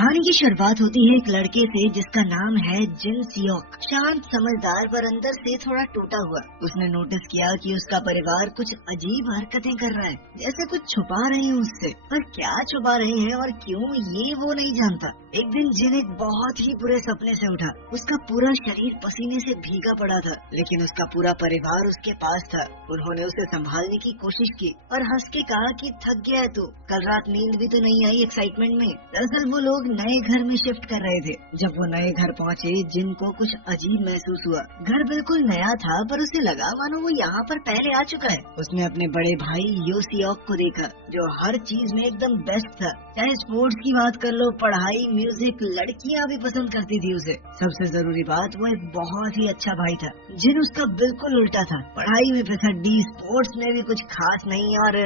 कहानी की शुरुआत होती है एक लड़के से जिसका नाम है जिन सियोक। शांत समझदार पर अंदर से थोड़ा टूटा हुआ। उसने नोटिस किया कि उसका परिवार कुछ अजीब हरकतें कर रहा है, जैसे कुछ छुपा रहे हैं उससे। पर क्या छुपा रहे हैं और क्यों, ये वो नहीं जानता। एक दिन जिन एक बहुत ही बुरे सपने से उठा। उसका पूरा शरीर पसीने से भीगा पड़ा था, लेकिन उसका पूरा परिवार उसके पास था। उन्होंने उसे संभालने की कोशिश की और हंस के कहा कि थक गया है तू, कल रात नींद भी तो नहीं आई एक्साइटमेंट में। दरअसल वो लोग नए घर में शिफ्ट कर रहे थे। जब वो नए घर पहुँचे, जिन को कुछ अजीब महसूस हुआ। घर बिल्कुल नया था, पर उसे लगा मानो वो यहाँ पर पहले आ चुका है। उसने अपने बड़े भाई योसियोक को देखा, जो हर चीज में एकदम बेस्ट था। चाहे स्पोर्ट्स की बात कर लो, पढ़ाई, म्यूजिक, लड़कियाँ भी पसंद करती थी उसे। सबसे जरूरी बात, वो एक बहुत ही अच्छा भाई था। जिन उसका बिल्कुल उल्टा था। पढ़ाई में फिसड्डी, स्पोर्ट्स में भी कुछ खास नहीं, और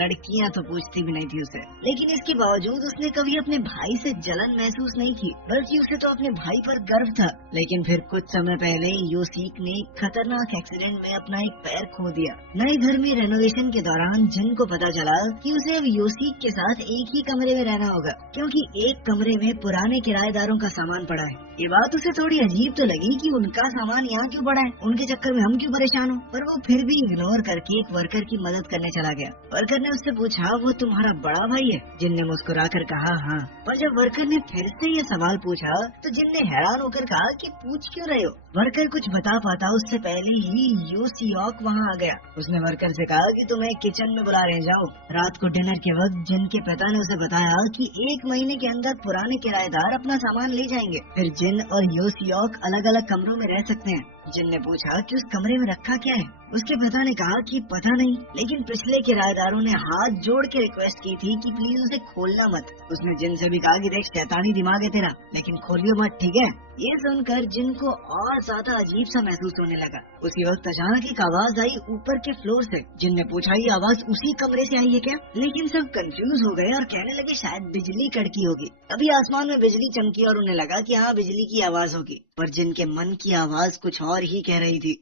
लड़कियाँ तो पूछती भी नहीं थी उसे। लेकिन इसके बावजूद उसने कभी अपने भाई से जलन महसूस नहीं की, बल्कि उसे तो अपने भाई पर गर्व था। लेकिन फिर कुछ समय पहले योसिक ने एक खतरनाक एक्सीडेंट में अपना एक पैर खो दिया। नए घर में रेनोवेशन के दौरान जिन को पता चला कि उसे अब योसिक के साथ एक ही कमरे में रहना होगा, क्योंकि एक कमरे में पुराने किराएदारों का सामान पड़ा है। ये बात उसे थोड़ी अजीब तो लगी कि उनका सामान यहाँ क्यों पड़ा है, उनके चक्कर में हम क्यों परेशान हो। पर वो फिर भी इग्नोर करके एक वर्कर की मदद करने चला गया। वर्कर ने उससे पूछा, वो तुम्हारा बड़ा भाई है? जिन ने मुस्कुराकर कहा हाँ। पर जब वर्कर ने फिर से ये सवाल पूछा तो जिन ने हैरान होकर कहा कि पूछ क्यों रहे हो। वर्कर कुछ बता पाता उससे पहले ही योसियोक वहाँ आ गया। उसने वर्कर से कहा कि तुम्हें किचन में बुला रहे, जाओ। रात को डिनर के वक्त जिन के पिता ने उसे बताया कि 1 महीने के अंदर पुराने किराएदार अपना सामान ले जाएंगे। फिर जिन और योसियोक अलग अलग कमरों में रह सकते हैं। जिन ने पूछा कि उस कमरे में रखा क्या है। उसके पिता ने कहा कि पता नहीं, लेकिन पिछले किराएदारों ने हाथ जोड़ के रिक्वेस्ट की थी कि प्लीज उसे खोलना मत। उसने जिन से भी कहा कि देख, शैतानी दिमाग है तेरा, लेकिन खोलियो मत, ठीक है। ये सुनकर जिन को और ज्यादा अजीब सा महसूस होने लगा। उसी वक्त अचानक एक आवाज आई ऊपर के फ्लोर से। जिन ने पूछा, ये आवाज उसी कमरे से आई है क्या? लेकिन सब कंफ्यूज हो गए और कहने लगे शायद बिजली कड़की होगी। तभी आसमान में बिजली चमकी और उन्हें लगा कि हाँ, बिजली की आवाज होगी। पर जिन के मन की आवाज कुछ और ही कह रही थी।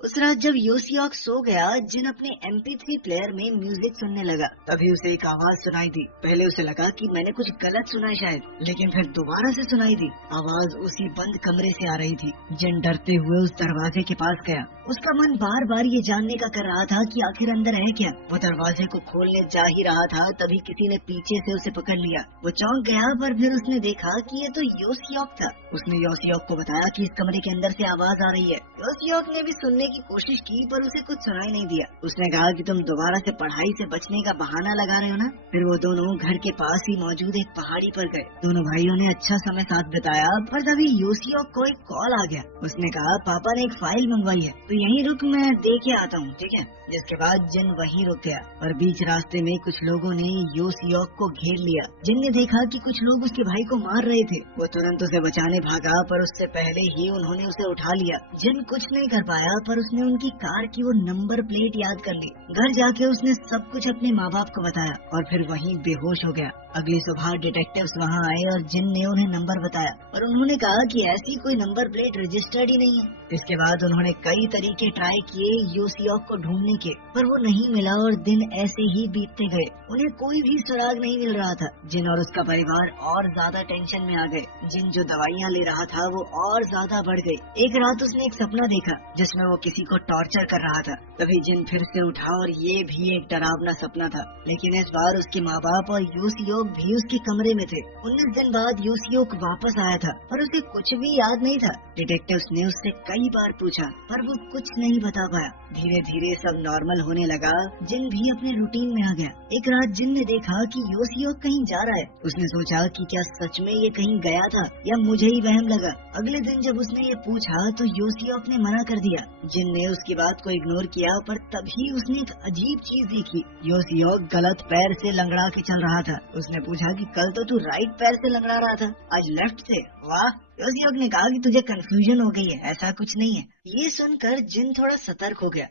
उस रात जब योसियोक सो गया, जिन अपने MP3 प्लेयर में म्यूजिक सुनने लगा। तभी उसे एक आवाज सुनाई दी। पहले उसे लगा कि मैंने कुछ गलत सुना है शायद, लेकिन फिर दोबारा से सुनाई दी। आवाज उसी बंद कमरे से आ रही थी। जिन डरते हुए उस दरवाजे के पास गया। उसका मन बार बार ये जानने का कर रहा था कि आखिर अंदर है क्या। वो दरवाजे को खोलने जा ही रहा था, तभी किसी ने पीछे से उसे पकड़ लिया। वो चौंक गया, पर फिर उसने देखा कि ये तो योसियोक था। उसने योसियोक को बताया कि इस कमरे के अंदर से आवाज आ रही है। योसियोक ने भी सुनने की कोशिश की, पर उसे कुछ सुनाई नहीं दिया। उसने कहा कि तुम दोबारा से पढ़ाई से बचने का बहाना लगा रहे हो ना। फिर वो दोनों घर के पास ही मौजूद एक पहाड़ी पर गए। दोनों भाइयों ने अच्छा समय साथ बिताया, पर तभी योसियोक को एक कॉल आ गया। उसने कहा, पापा ने एक फाइल मंगवाई है, तो यहीं रुक, मैं दे के आता हूँ, ठीक है। जिसके बाद जिन वहीं रुक गया, और बीच रास्ते में कुछ लोगों ने योसियोक को घेर लिया। जिन ने देखा कि कुछ लोग उसके भाई को मार रहे थे। वो तुरंत उसे बचाने भागा, पर उससे पहले ही उन्होंने उसे उठा लिया। जिन कुछ नहीं कर पाया, पर उसने उनकी कार की वो नंबर प्लेट याद कर ली। घर जाके उसने सब कुछ अपने माँ बाप को बताया और फिर वहीं बेहोश हो गया। अगली सुबह डिटेक्टिव्स वहाँ आए और जिन ने उन्हें नंबर बताया, और उन्होंने कहा कि ऐसी कोई नंबर प्लेट रजिस्टर्ड ही नहीं है। इसके बाद उन्होंने कई तरीके ट्राई किए योसियोक को ढूंढने के, पर वो नहीं मिला और दिन ऐसे ही बीतते गए। उन्हें कोई भी सुराग नहीं मिल रहा था। जिन और उसका परिवार और ज्यादा टेंशन में आ गए। जिन जो दवाइयाँ ले रहा था वो और ज्यादा बढ़ गई। एक रात उसने एक सपना देखा जिसमें वो किसी को टॉर्चर कर रहा था। तभी जिन फिर से उठा और ये भी एक डरावना सपना था, लेकिन इस बार उसके माँ बाप और योसियोक भी उसके कमरे में थे। 19 दिन बाद योसियोक वापस आया था, पर उसे कुछ भी याद नहीं था। डिटेक्टिव्स ने उससे कई बार पूछा, पर वो कुछ नहीं बता पाया। धीरे धीरे सब नॉर्मल होने लगा। जिन भी अपने रूटीन में आ गया। एक रात जिन ने देखा कि योसियोक कहीं जा रहा है। उसने सोचा कि क्या सच में ये कहीं गया था या मुझे ही वहम लगा। अगले दिन जब उसने ये पूछा तो योसियोक ने मना कर दिया। जिन ने उसकी बात को इग्नोर किया, पर तभी उसने एक अजीब चीज देखी। योसियोक गलत पैर से लंगड़ा के चल रहा था। उसने पूछा कि कल तो तू राइट पैर से लंगड़ा रहा था, आज लेफ्ट से। वाह। योसियोक ने कहा कि तुझे कंफ्यूजन हो गई है, ऐसा कुछ नहीं है। ये सुनकर जिन थोड़ा सतर्क हो गया।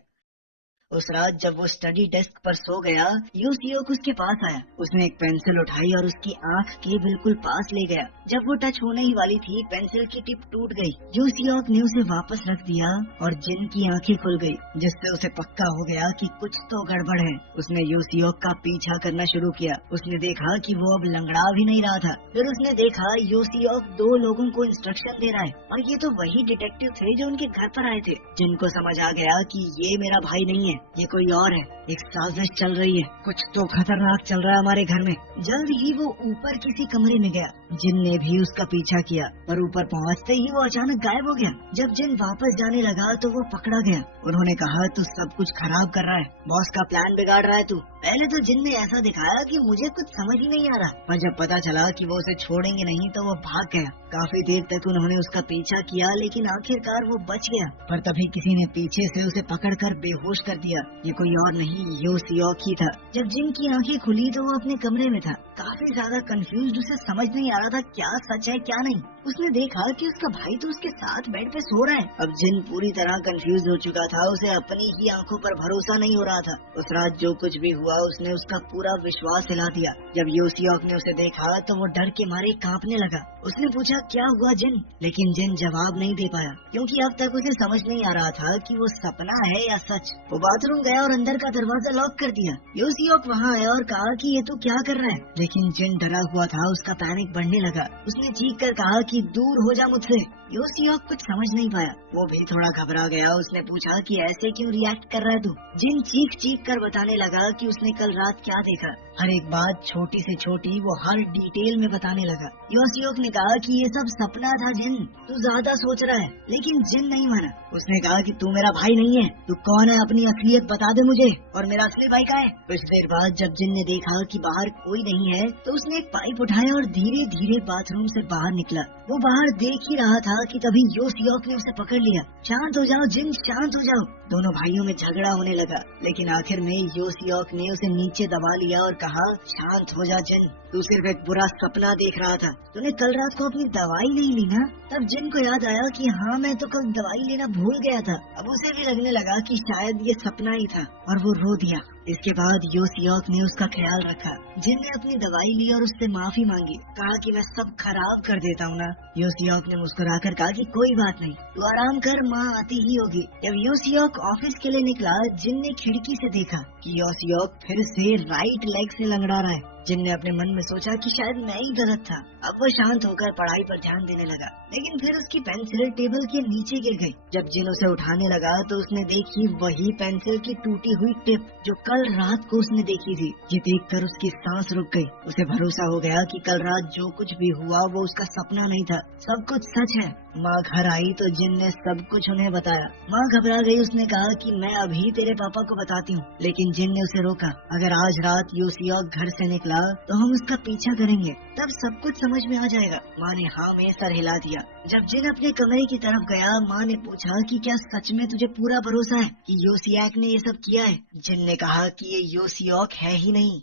उस रात जब वो स्टडी डेस्क पर सो गया, यूसियोक उसके पास आया। उसने एक पेंसिल उठाई और उसकी आंख के बिल्कुल पास ले गया। जब वो टच होने ही वाली थी, पेंसिल की टिप टूट गई। यूसियोक ने उसे वापस रख दिया और जिन की आंखें खुल गई, जिससे उसे पक्का हो गया कि कुछ तो गड़बड़ है। उसने यूसियोक का पीछा करना शुरू किया। उसने देखा कि वो अब लंगड़ा भी नहीं रहा था। फिर उसने देखा यूसियोक 2 लोगों को इंस्ट्रक्शन दे रहा है और ये तो वही डिटेक्टिव थे जो उनके घर पर आए थे। जिनको समझ आ गया कि ये मेरा भाई नहीं है, ये कोई और है। एक साजिश चल रही है, कुछ तो खतरनाक चल रहा है हमारे घर में। जल्द ही वो ऊपर किसी कमरे में गया। जिन ने भी उसका पीछा किया, पर ऊपर पहुंचते ही वो अचानक गायब हो गया। जब जिन वापस जाने लगा तो वो पकड़ा गया। उन्होंने कहा, तू सब कुछ खराब कर रहा है, बॉस का प्लान बिगाड़ रहा है तू। पहले तो जिन ने ऐसा दिखाया कि मुझे कुछ समझ ही नहीं आ रहा, पर जब पता चला कि वो उसे छोड़ेंगे नहीं तो वो भाग गया। काफी देर तक उन्होंने उसका पीछा किया, लेकिन आखिरकार वो बच गया। पर तभी किसी ने पीछे से उसे पकड़कर बेहोश कर दिया। ये कोई और नहीं, यूसियोक ही था। जब जिन की आंखें खुली तो वो अपने कमरे में था, काफी ज्यादा कंफ्यूज्ड। उसे समझ नहीं आ रहा था क्या सच है क्या नहीं। उसने देखा कि उसका भाई तो उसके साथ बेड पे सो रहा है। अब जिन पूरी तरह कंफ्यूज हो चुका था। उसे अपनी ही आंखों पर भरोसा नहीं हो रहा था। उस रात जो कुछ भी हुआ, उसने उसका पूरा विश्वास हिला दिया। जब यूसियोक ने उसे देखा तो वो डर के मारे कांपने लगा। उसने पूछा, क्या हुआ जिन? लेकिन जिन जवाब नहीं दे पाया, क्योंकि अब तक उसे समझ नहीं आ रहा था कि वो सपना है या सच। वो बाथरूम गया और अंदर का दरवाजा लॉक कर दिया। यूसियोक वहाँ आया और कहा कि ये तू क्या कर रहा है? लेकिन जिन डरा हुआ था, उसका पैनिक बढ़ने लगा। उसने चीख कर कहा कि दूर हो जा मुझसे। यूसियोक कुछ समझ नहीं पाया, वो भी थोड़ा घबरा गया। उसने पूछा कि ऐसे क्यों रिएक्ट कर रहा है तू? जिन चीख चीख कर बताने लगा कि उसने कल रात क्या देखा। हर एक बात, छोटी से छोटी, वो हर डिटेल में बताने लगा। यूसियोक ने कहा कि ये सब सपना था जिन, तू ज्यादा सोच रहा है। लेकिन जिन नहीं माना। उसने कहा कि तू मेरा भाई नहीं है, तू कौन है, अपनी असलियत बता दे मुझे, और मेरा असली भाई कहाँ है? कुछ देर बाद जब जिन ने देखा कि बाहर कोई नहीं है, तो उसने एक पाइप उठाया और धीरे धीरे बाथरूम से बाहर निकला। वो बाहर देख ही रहा था कि तभी यूसियोक ने उसे पकड़ लिया। शांत हो जाओ जिन, शांत हो जाओ। दोनों भाइयों में झगड़ा होने लगा, लेकिन आखिर में यूसियोक ने उसे नीचे दबा लिया और कहा, शांत हो जा जिन, तू सिर्फ एक बुरा सपना देख रहा था। तूने कल रात को अपनी दवाई नहीं ली ना? तब जिन को याद आया कि हाँ, मैं तो कल दवाई लेना भूल गया था। अब उसे भी लगने लगा कि शायद ये सपना ही था, और वो रो दिया। इसके बाद यूसियोक ने उसका ख्याल रखा। जिन ने अपनी दवाई ली और उससे माफी मांगी, कहा कि मैं सब खराब कर देता हूँ ना। यूसियोक ने मुस्कुराकर कहा कि कोई बात नहीं, तू आराम कर, माँ आती ही होगी। जब यूसियोक ऑफिस के लिए निकला, जिन ने खिड़की से देखा कि यूसियोक फिर से राइट लेग से लंगड़ा रहा है। जिन ने अपने मन में सोचा कि शायद मैं ही गलत था। अब वो शांत होकर पढ़ाई पर ध्यान देने लगा, लेकिन फिर उसकी पेंसिल टेबल के नीचे गिर गई। जब जिन उसे उठाने लगा तो उसने देखी वही पेंसिल की टूटी हुई टिप जो कल रात को उसने देखी थी। ये देखकर उसकी सांस रुक गई। उसे भरोसा हो गया कि कल रात जो कुछ भी हुआ वो उसका सपना नहीं था, सब कुछ सच है। माँ घर आई तो जिन ने सब कुछ उन्हें बताया। माँ घबरा गई। उसने कहा कि मैं अभी तेरे पापा को बताती हूँ, लेकिन जिन ने उसे रोका। अगर आज रात यूसियोक घर से निकला तो हम उसका पीछा करेंगे, तब सब कुछ समझ में आ जाएगा। माँ ने हाँ में सर हिला दिया। जब जिन अपने कमरे की तरफ गया, माँ ने पूछा कि क्या सच में तुझे पूरा भरोसा है कि यूसियोक ने ये सब किया है? जिन ने कहा कि ये यूसियोक है ही नहीं।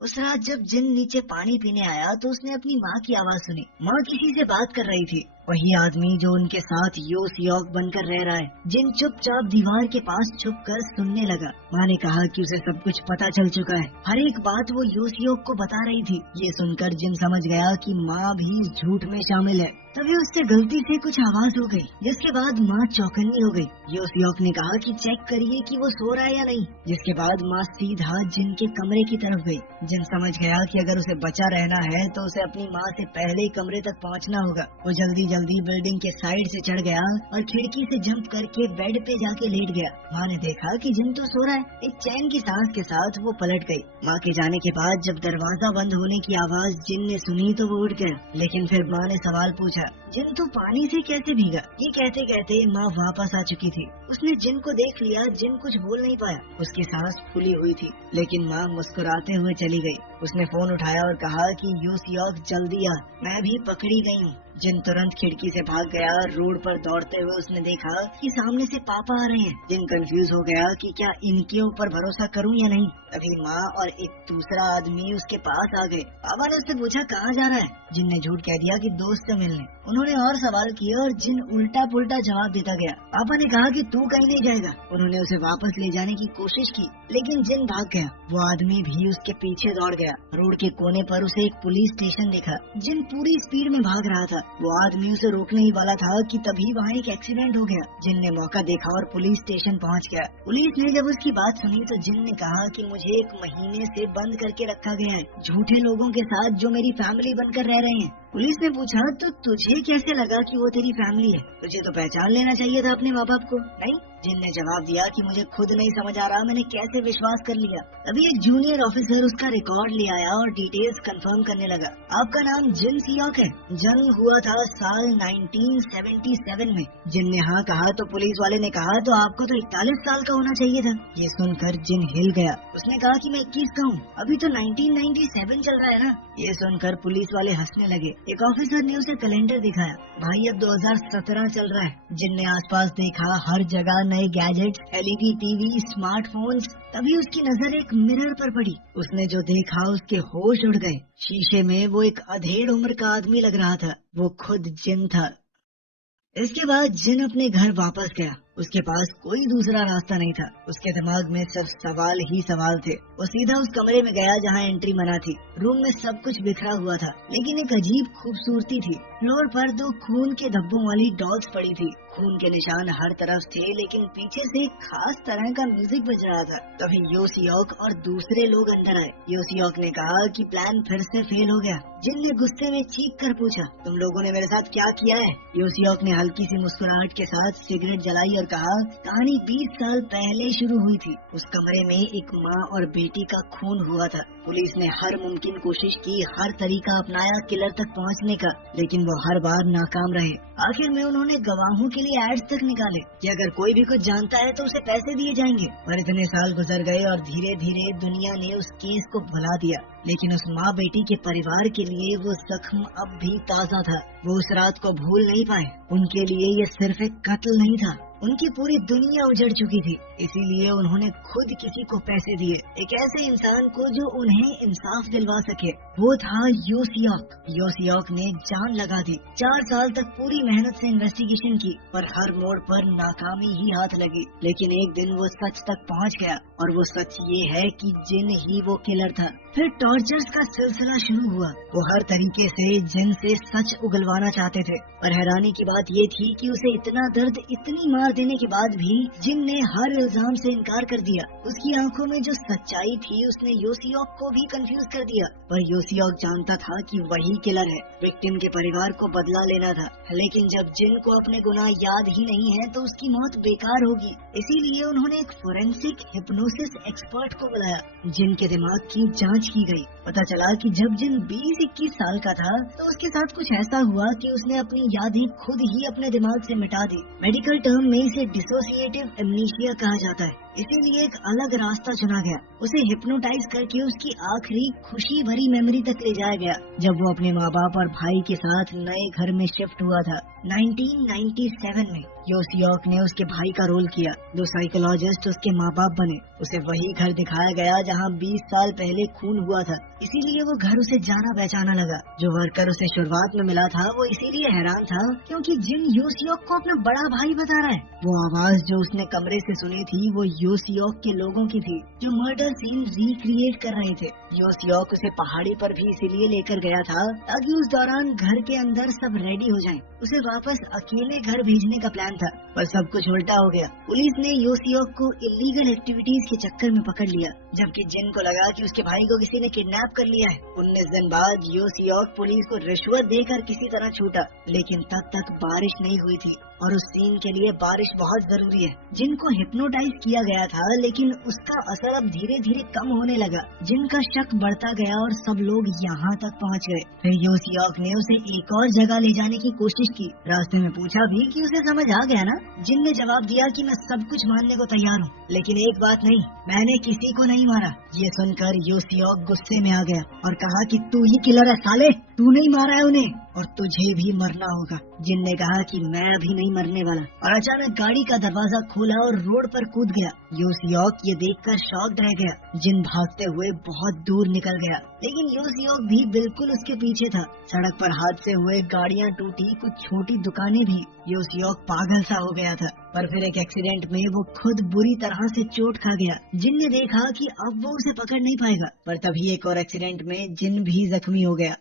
उस रात जब जिन नीचे पानी पीने आया तो उसने अपनी माँ की आवाज सुनी। माँ किसी से बात कर रही थी, वही आदमी जो उनके साथ यूसियोक बनकर रह रहा है। जिन चुपचाप दीवार के पास छुपकर सुनने लगा। माँ ने कहा कि उसे सब कुछ पता चल चुका है, हर एक बात वो यूसियोक को बता रही थी। ये सुनकर जिन समझ गया कि माँ भी इस झूठ में शामिल है। तभी उससे गलती से कुछ आवाज हो गई, जिसके बाद माँ चौकन्नी हो गई। यूसियोक ने कहा कि चेक करिए कि वो सो रहा है या नहीं, जिसके बाद माँ सीधा जिन के कमरे की तरफ गई। जिन समझ गया कि अगर उसे बचा रहना है तो उसे अपनी माँ से पहले ही कमरे तक पहुँचना होगा। वो जल्दी जल्दी बिल्डिंग के साइड से चढ़ गया और खिड़की से जंप करके बेड पे जाके लेट गया। माँ ने देखा कि जिन तो सो रहा है। एक चैन की सांस के साथ वो पलट गई। माँ के जाने के बाद जब दरवाजा बंद होने की आवाज जिन ने सुनी तो वो उठ गया, लेकिन फिर माँ ने सवाल पूछा, जिन तू पानी से कैसे भीगा? ये कहते कहते माँ वापस आ चुकी थी। उसने जिन को देख लिया। जिन कुछ बोल नहीं पाया, उसकी सांस फूली हुई थी, लेकिन माँ मुस्कुराते हुए चली गई। उसने फोन उठाया और कहा कि यू सियोक जल्दी आ, मैं भी पकड़ी गई हूँ। जिन तुरंत खिड़की से भाग गया। रोड पर दौड़ते हुए उसने देखा कि सामने से पापा आ रहे हैं। जिन कंफ्यूज हो गया कि क्या इनके ऊपर भरोसा करूं या नहीं। तभी माँ और एक दूसरा आदमी उसके पास आ गए। पापा ने उससे पूछा कहाँ जा रहा है। जिन ने झूठ कह दिया कि दोस्त से मिलने। उन्होंने और सवाल किए और जिन उल्टा पुल्टा जवाब देता गया। पापा ने कहा कि तू कहीं नहीं जाएगा। उन्होंने उसे वापस ले जाने की कोशिश की, लेकिन जिन भाग गया। वो आदमी भी उसके पीछे दौड़ गया। रोड के कोने पर उसे एक पुलिस स्टेशन दिखा। जिन पूरी स्पीड में भाग रहा था। वो आदमी उसे रोकने ही वाला था कि तभी वहाँ एक एक्सीडेंट हो गया। जिन ने मौका देखा और पुलिस स्टेशन पहुँच गया। पुलिस ने जब उसकी बात सुनी तो जिन ने कहा कि मुझे 1 महीने से बंद करके रखा गया है, झूठे लोगों के साथ जो मेरी फैमिली बनकर रह रहे हैं। पुलिस ने पूछा तो तुझे कैसे लगा कि वो तेरी फैमिली है? तुझे तो पहचान लेना चाहिए था अपने माँ बाप को, नहीं? जिन ने जवाब दिया कि मुझे खुद नहीं समझ आ रहा मैंने कैसे विश्वास कर लिया। तभी एक जूनियर ऑफिसर उसका रिकॉर्ड ले आया और डिटेल्स कंफर्म करने लगा। आपका नाम जिन सियोक है, जन्म हुआ था साल 1977 में। जिन ने हाँ कहा तो पुलिस वाले ने कहा तो आपको तो 41 साल का होना चाहिए था। ये सुनकर जिन हिल गया। उसने कहा कि मैं 21 का हूँ, अभी तो 1997 चल रहा है ना। ये सुनकर पुलिस वाले हंसने लगे। एक ऑफिसर ने उसे कैलेंडर दिखाया। भाई अब 2017 चल रहा है। जिन ने आसपास देखा, हर जगह नए गैजेट्स, एलईडी टीवी, स्मार्टफोन्स। तभी उसकी नजर एक मिरर पर पड़ी। उसने जो देखा उसके होश उड़ गए। शीशे में वो एक अधेड़ उम्र का आदमी लग रहा था। वो खुद जिन था। इसके बाद जिन अपने घर वापस गया। उसके पास कोई दूसरा रास्ता नहीं था। उसके दिमाग में सिर्फ सवाल ही सवाल थे। वो सीधा उस कमरे में गया जहाँ एंट्री मना थी। रूम में सब कुछ बिखरा हुआ था, लेकिन एक अजीब खूबसूरती थी। फ्लोर पर 2 खून के धब्बों वाली डॉल्स पड़ी थी। खून के निशान हर तरफ थे, लेकिन पीछे से एक खास तरह का म्यूजिक बज रहा था। तभी यो सियोक और दूसरे लोग अंदर आए। यो सियोक ने कहा कि प्लान फिर से फेल हो गया। जिन ने गुस्से में चीख कर पूछा, तुम लोगों ने मेरे साथ क्या किया है? यो सियोक ने हल्की सी मुस्कुराहट के साथ सिगरेट जलाई और कहा, कहानी 20 साल पहले शुरू हुई थी। उस कमरे में एक माँ और बेटी का खून हुआ था। पुलिस ने हर मुमकिन कोशिश की, हर तरीका अपनाया किलर तक पहुंचने का, लेकिन वो हर बार नाकाम रहे। आखिर में उन्होंने गवाहों के लिए एड्स तक निकाले कि अगर कोई भी कुछ जानता है तो उसे पैसे दिए जाएंगे। पर इतने साल गुजर गए और धीरे धीरे दुनिया ने उस केस को भुला दिया, लेकिन उस माँ बेटी के परिवार के लिए वो जख्म अब भी ताज़ा था। वो उस रात को भूल नहीं पाए। उनके लिए ये सिर्फ एक कत्ल नहीं था, उनकी पूरी दुनिया उजड़ चुकी थी। इसीलिए उन्होंने खुद किसी को पैसे दिए, एक ऐसे इंसान को जो उन्हें इंसाफ दिलवा सके। वो था यो सियोक। यो सियोक ने जान लगा दी। 4 साल तक पूरी मेहनत से इन्वेस्टिगेशन की, पर हर मोड़ पर नाकामी ही हाथ लगी। लेकिन एक दिन वो सच तक पहुंच गया, और वो सच ये है कि जिन ही वो किलर था। फिर टॉर्चर्स का सिलसिला शुरू हुआ। वो हर तरीके से जिन से सच उगलवाना चाहते थे, पर हैरानी की बात ये थी कि उसे इतना दर्द, इतनी मार देने के बाद भी जिन ने हर इल्जाम से इनकार कर दिया। उसकी आंखों में जो सच्चाई थी उसने यो सियोक को भी कंफ्यूज कर दिया। पर यो सियोक जानता था कि वही किलर है। विक्टिम के परिवार को बदला लेना था, लेकिन जब जिन को अपने गुनाह याद ही नहीं है तो उसकी मौत बेकार होगी। इसीलिए उन्होंने एक फोरेंसिक हिप्नोसिस एक्सपर्ट को बुलाया। जिन के दिमाग की जांच की गई। पता चला कि जब जिन 20-21 साल का था तो उसके साथ कुछ ऐसा हुआ कि उसने अपनी यादें खुद ही अपने दिमाग से मिटा दी। मेडिकल टर्म में इसे डिसोसिएटिव एमनीशिया कहा जाता है। इसीलिए एक अलग रास्ता चुना गया। उसे हिप्नोटाइज करके उसकी आखिरी खुशी भरी मेमोरी तक ले जाया गया, जब वो अपने माँ बाप और भाई के साथ नए घर में शिफ्ट हुआ था 1997 में। यो सियोक ने उसके भाई का रोल किया। 2 साइकोलॉजिस्ट उसके माँ बाप बने। उसे वही घर दिखाया गया जहाँ 20 साल पहले खून हुआ था। इसीलिए वो घर उसे जाना पहचाना लगा। जो वर्कर उसे शुरुआत में मिला था वो इसीलिए हैरान था क्योंकि जिन यो सियोक को अपना बड़ा भाई बता रहा है। वो आवाज जो उसने कमरे से सुनी थी वो यो सियोक के लोगों की थी, जो मर्डर सीन रिक्रिएट कर रहे थे। यो सियोक उसे पहाड़ी पर भी इसीलिए लेकर गया था ताकि उस दौरान घर के अंदर सब रेडी हो जाएं। उसे वापस अकेले घर भेजने का प्लान था, पर सब कुछ उल्टा हो गया। पुलिस ने यो सियोक को इलीगल एक्टिविटीज के चक्कर में पकड़ लिया, जबकि जिन को लगा कि उसके भाई को किसी ने किडनैप कर लिया है। 19 दिन बाद यो सियोक पुलिस को रिश्वत देकर किसी तरह छूटा, लेकिन तब तक बारिश नहीं हुई थी और उस सीन के लिए बारिश बहुत जरूरी है। जिनको हिप्नोटाइज किया गया था, लेकिन उसका असर अब धीरे धीरे कम होने लगा। जिनका शक बढ़ता गया और सब लोग यहाँ तक पहुँच गए। फिर यो सियोक ने उसे एक और जगह ले जाने की कोशिश की। रास्ते में पूछा भी कि उसे समझ आ गया ना। जिन ने जवाब दिया कि मैं सब कुछ मानने को तैयार हूँ, लेकिन एक बात नहीं, मैंने किसी को नहीं नहीं मारा। ये सुनकर योसियोक गुस्से में आ गया और कहा कि तू ही किलर है साले, तूने ही मारा है उन्हें और तुझे भी मरना होगा। जिन ने कहा कि मैं अभी नहीं मरने वाला और अचानक गाड़ी का दरवाजा खोला और रोड पर कूद गया। योसियोक ये देखकर शॉक्ड रह गया। जिन भागते हुए बहुत दूर निकल गया, लेकिन योसियोक भी बिल्कुल उसके पीछे था। सड़क पर हादसे हुए, गाड़ियाँ टूटी, कुछ छोटी दुकानें भी। योसियोक पागल सा हो गया था, पर फिर एक एक्सीडेंट में वो खुद बुरी तरह से चोट खा गया। जिन ने देखा कि अब वो उसे पकड़ नहीं पाएगा, पर तभी एक और एक्सीडेंट में जिन भी जख्मी हो गया।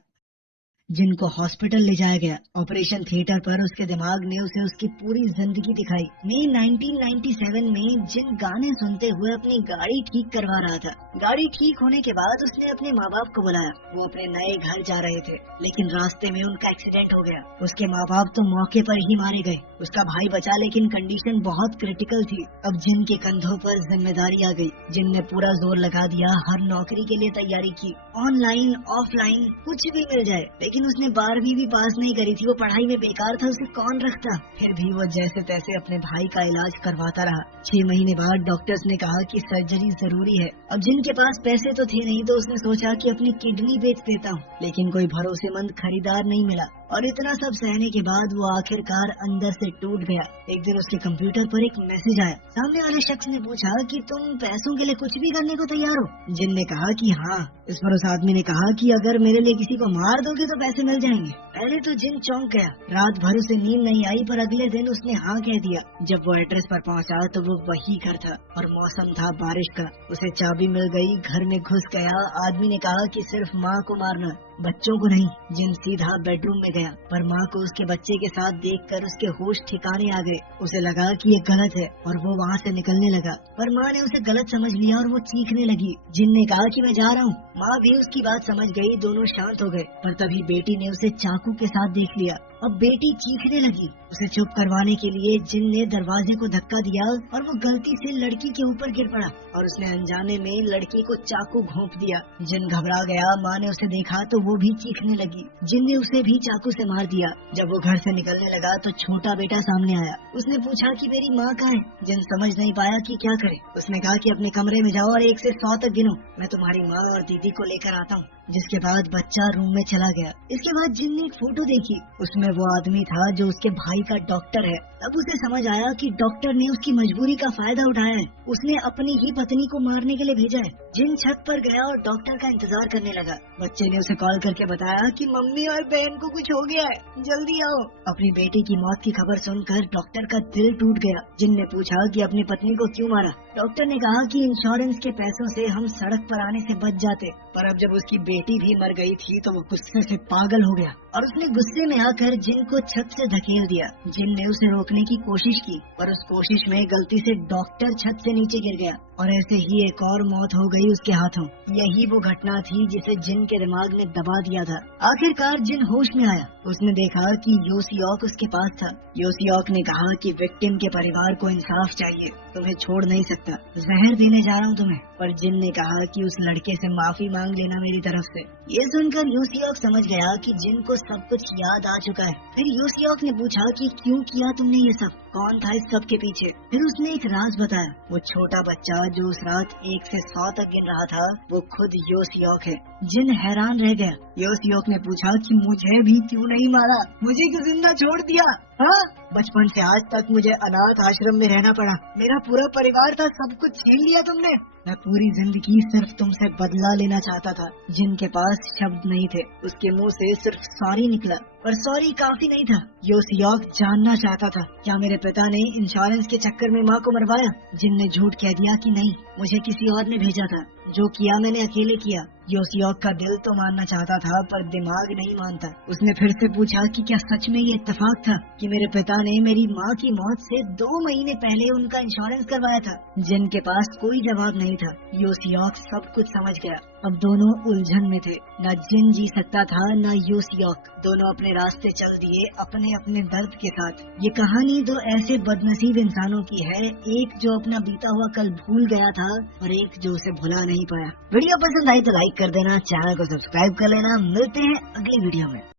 जिनको हॉस्पिटल ले जाया गया। ऑपरेशन थिएटर पर उसके दिमाग ने उसे उसकी पूरी जिंदगी दिखाई। मई 1997 में जिन गाने सुनते हुए अपनी गाड़ी ठीक करवा रहा था। गाड़ी ठीक होने के बाद उसने अपने माँ बाप को बुलाया। वो अपने नए घर जा रहे थे, लेकिन रास्ते में उनका एक्सीडेंट हो गया। उसके माँ बाप तो मौके पर ही मारे गए। उसका भाई बचा, लेकिन कंडीशन बहुत क्रिटिकल थी। अब जिन के कंधों पर जिम्मेदारी आ गई। जिन ने पूरा जोर लगा दिया, हर नौकरी के लिए तैयारी की, ऑनलाइन ऑफलाइन कुछ भी मिल जाए। लेकिन उसने 12वीं भी पास नहीं करी थी, वो पढ़ाई में बेकार था, उसे कौन रखता। फिर भी वो जैसे तैसे अपने भाई का इलाज करवाता रहा। 6 महीने बाद डॉक्टर्स ने कहा कि सर्जरी जरूरी है। अब जिनके पास पैसे तो थे नहीं, तो उसने सोचा कि अपनी किडनी बेच देता हूँ, लेकिन कोई भरोसेमंद खरीदार नहीं मिला। और इतना सब सहने के बाद वो आखिरकार अंदर से टूट गया। एक दिन उसके कंप्यूटर पर एक मैसेज आया। सामने वाले शख्स ने पूछा कि तुम पैसों के लिए कुछ भी करने को तैयार हो? जिन ने कहा कि हाँ। इस पर उस आदमी ने कहा कि अगर मेरे लिए किसी को मार दोगे तो पैसे मिल जाएंगे। पहले तो जिन चौंक गया, रात भर उसे नींद नहीं आई, पर अगले दिन उसने हाँ कह दिया। जब वो एड्रेस पर पहुंचा तो वो वही घर था और मौसम था बारिश का। उसे चाबी मिल गई, घर में घुस गया। आदमी ने कहा कि सिर्फ माँ को मारना, बच्चों को नहीं। जिन सीधा बेडरूम में गया, पर माँ को उसके बच्चे के साथ देखकर उसके होश ठिकाने आ गए। उसे लगा कि ये गलत है और वो वहाँ से निकलने लगा, पर माँ ने उसे गलत समझ लिया और वो चीखने लगी। जिन ने कहा कि मैं जा रहा हूँ। माँ भी उसकी बात समझ गई, दोनों शांत हो गए। पर तभी बेटी ने उसे चाकू के साथ देख लिया। अब बेटी चीखने लगी। उसे चुप करवाने के लिए जिन ने दरवाजे को धक्का दिया और वो गलती से लड़की के ऊपर गिर पड़ा और उसने अनजाने में लड़की को चाकू घोंप दिया। जिन घबरा गया। माँ ने उसे देखा तो वो भी चीखने लगी। जिन ने उसे भी चाकू से मार दिया। जब वो घर से निकलने लगा तो छोटा बेटा सामने आया। उसने पूछा कि मेरी माँ कहाँ है? जिन समझ नहीं पाया कि क्या करे। उसने कहा कि अपने कमरे में जाओ और 1 से 100 तक गिनो, मैं तुम्हारी माँ और दीदी को लेकर आता हूँ। जिसके बाद बच्चा रूम में चला गया। इसके बाद जिन ने एक फोटो देखी, उसमें वो आदमी था जो उसके भाई का डॉक्टर है। तब उसे समझ आया कि डॉक्टर ने उसकी मजबूरी का फायदा उठाया है। उसने अपनी ही पत्नी को मारने के लिए भेजा है। जिन छत पर गया और डॉक्टर का इंतजार करने लगा। बच्चे ने उसे कॉल करके बताया कि मम्मी और बहन को कुछ हो गया है, जल्दी आओ। अपनी बेटी की मौत की खबर सुनकर डॉक्टर का दिल टूट गया। जिन ने पूछा कि अपनी पत्नी को क्यों मारा। डॉक्टर ने कहा कि इंश्योरेंस के पैसों से हम सड़क पर आने से बच जाते, पर अब जब उसकी बेटी भी मर गई थी तो वो गुस्से से पागल हो गया और उसने गुस्से में आकर जिन को छत से धकेल दिया। जिन ने उसे रोकने की कोशिश की, पर उस कोशिश में गलती से डॉक्टर छत से नीचे गिर गया और ऐसे ही एक और मौत हो गई उसके हाथों। यही वो घटना थी जिसे जिन के दिमाग ने दबा दिया था। आखिरकार जिन होश में आया। उसने देखा कि योसियोक उसके पास था। योसियोक ने कहा कि विक्टिम के परिवार को इंसाफ चाहिए, तुम्हें छोड़ नहीं सकता, जहर देने जा रहा हूँ तुम्हें। पर जिन ने कहा कि उस लड़के से माफी मांग लेना मेरी तरफ से। ये सुनकर योसियोक समझ गया कि जिन को सब कुछ याद आ चुका है। फिर योसियोक ने पूछा कि क्यों किया तुमने ये सब, कौन था इस सब के पीछे। फिर उसने एक राज बताया। वो छोटा बच्चा जो उस रात 1 से 100 तक गिन रहा था, वो खुद योसियोक है। जिन हैरान रह गया। योसियोक ने पूछा कि मुझे भी क्यों नहीं मारा, मुझे क्यों जिंदा छोड़ दिया? हाँ, बचपन से आज तक मुझे अनाथ आश्रम में रहना पड़ा, मेरा पूरा परिवार था, सब कुछ छीन लिया तुमने। मैं पूरी जिंदगी सिर्फ तुमसे बदला लेना चाहता था। जिनके पास शब्द नहीं थे, उसके मुंह से सिर्फ सॉरी निकला, पर सॉरी काफी नहीं था। योसियोक जानना चाहता था क्या मेरे पिता ने इंश्योरेंस के चक्कर में माँ को मरवाया। जिन ने झूठ कह दिया कि नहीं, मुझे किसी और ने भेजा था, जो किया मैंने अकेले किया। योसियोक का दिल तो मानना चाहता था, पर दिमाग नहीं मानता। उसने फिर से पूछा कि क्या सच में ये इत्तेफाक था कि मेरे पिता ने मेरी माँ की मौत से 2 महीने पहले उनका इंश्योरेंस करवाया था। जिन के पास कोई जवाब नहीं था। योसियोक सब कुछ समझ गया। अब दोनों उलझन में थे, न जिन जी सकता था न योसियोक। दोनों अपने रास्ते चल दिए, अपने अपने दर्द के साथ। ये कहानी दो ऐसे बदनसीब इंसानों की है, एक जो अपना बीता हुआ कल भूल गया था और एक जो उसे भुला नहीं पाया। वीडियो पसंद आई तो लाइक कर देना, चैनल को सब्सक्राइब कर लेना। मिलते हैं अगली वीडियो में।